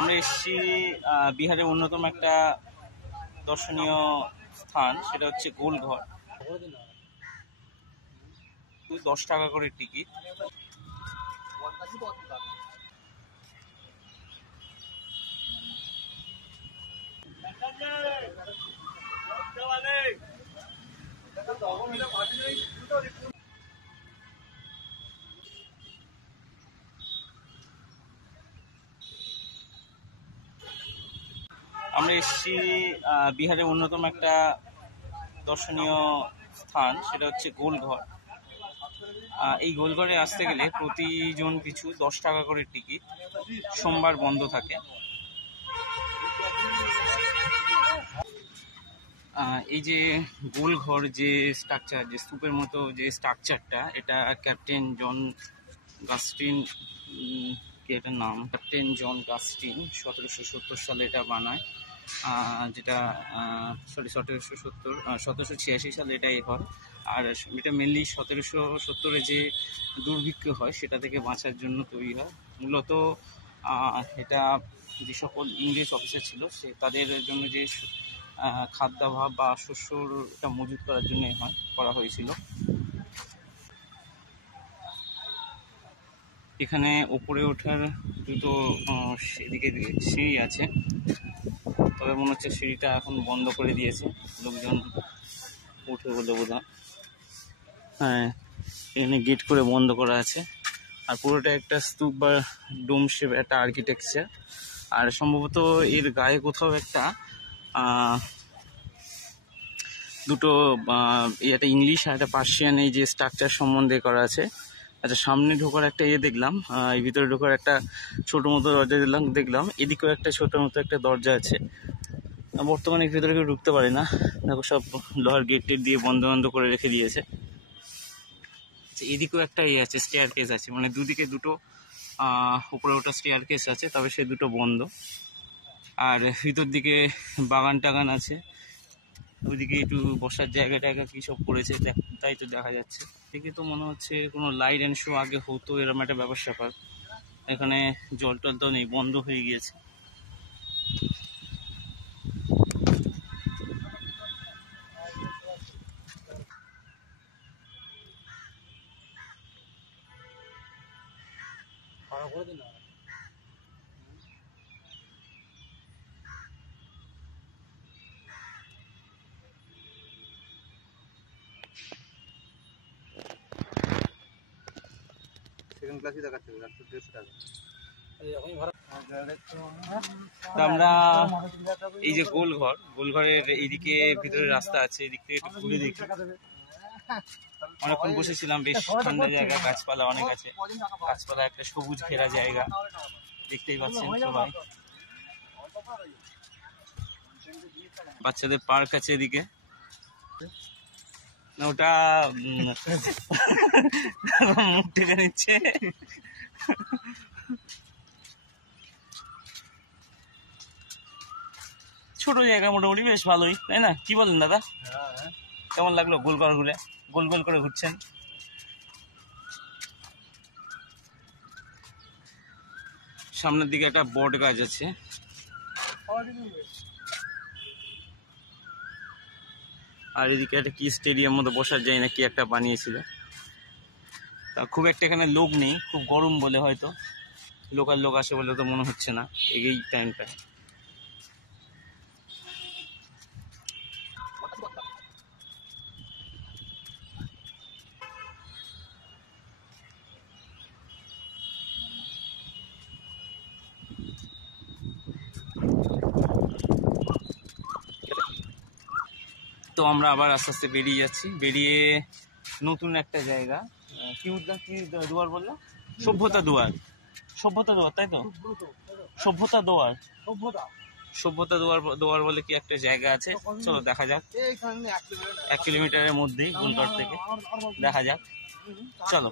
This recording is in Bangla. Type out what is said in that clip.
আমরা এসেছি বিহারের অন্যতম একটা দর্শনীয় স্থান, সেটা হচ্ছে গোলঘর। 10 টাকা করে টিকিট। আমরা এসেছি বিহারের অন্যতম একটা দর্শনীয় স্থান, সেটা হচ্ছে গোলঘর। এই গোলঘরে আসতে গেলে প্রতিজন পিছু 10 টাকা করে টিকিট। সোমবার বন্ধ থাকে। এই যে গোলঘর যে স্ট্রাকচার, যে স্তূপের মতো যে স্ট্রাকচারটা, এটা ক্যাপ্টেন জন গাস্টিন, কি এটার নাম, ক্যাপ্টেন জন গাস্টিন 1770 সালে এটা বানায়। যেটা 1786 সালে এটাই হয়। আর এটা মেনলি 1770-এ যে দুর্ভিক্ষ হয় সেটা থেকে বাঁচার জন্য তৈরি হয়। মূলত এটা যে সকল ইংরেজ অফিসার ছিল তাদের জন্য যে খাদ্যাভাব বা শস্যটা মজুত করার জন্য করা হয়েছিল। এখানে উপরে ওঠার দুটো এদিকে সিঁড়ি আছে, তবে মনে হচ্ছে সিঁড়িটা এখন বন্ধ করে দিয়েছে, লোকজন উঠে বলে বোধ হয়। হ্যাঁ, এখানে গেট করে বন্ধ করা আছে। আর পুরোটা একটা স্তূপ বা ডোম শেপ একটা আর্কিটেকচার। আর সম্ভবত এর গায়ে কোথাও একটা দুটো একটা ইংলিশ আর একটা পার্সিয়ান এই যে স্ট্রাকচার সম্বন্ধে করা আছে। আচ্ছা, সামনে ঢোকার একটা দেখলাম, এই ভিতরে ঢোকার একটা ছোট মতো দরজা দেখলাম। এদিকেও একটা ছোট মতো একটা দরজা আছে। বর্তমানে ভিতরে কেউ ঢুকতে পারে না, দেখো সব লোহার গেট দিয়ে বন্ধ করে রেখে দিয়েছে। এদিকেও একটা আছে, স্টেয়ার কেস আছে, মানে দুদিকে দুটো উপরে ওটা স্টেয়ার কেস আছে, তবে সে দুটো বন্ধ। আর ভিতর দিকে বাগান টাগান আছে, ওইদিকে একটু বসার জায়গা কি সব করেছে তাই তো দেখা যাচ্ছে। দেখে তো মনে হচ্ছে কোনো লাইট অ্যান্ড শো আগে হতো, এরকম একটা ব্যাপার স্যাপার। এখানে জল টল তো নেই, বন্ধ হয়ে গিয়েছে। আমরা এই যে গোলঘরের এইদিকে ভিতরে রাস্তা আছে, এদিক থেকে একটু ঘুরে দেখি। অনেকক্ষণ বসেছিলাম, বেশ ঠান্ডা জায়গা, গাছপালা অনেক আছে, গাছপালা একটা সবুজ ঘেরা জায়গা দেখতেই পাচ্ছেন সবাই। বাচ্চাদের পার্ক আছে এদিকে। ওটা মুখ ঢেকে নিচ্ছে। ছোট জায়গা, মোটামুটি বেশ ভালোই, তাই না? কি বলেন দাদা? কেমন লাগলো গোলঘর ঘুরে? গোল গোল করে ঘুরছেন। সামনের দিকে একটা বট গাছ আছে। আর এদিকে একটা কি স্টেডিয়াম মতো বসার যায় না কি একটা বানিয়েছিল। তা খুব একটা এখানে লোক নেই, খুব গরম বলে হয়তো লোকাল লোক আসে বলে তো মনে হচ্ছে না এই টাইমটায়। তো আমরা আবার আস্তে আস্তে বেরিয়ে যাচ্ছি। বেরিয়ে নতুন একটা জায়গা, কি উদ্যান, কি দুয়ার বললো? সভ্যতা দুয়ার, তাই তো? সভ্যতা দুয়ার বলে কি একটা জায়গা আছে। চলো দেখা যাক, 1 কিলোমিটারের মধ্যেই গোলঘর থেকে, দেখা যাক, চলো।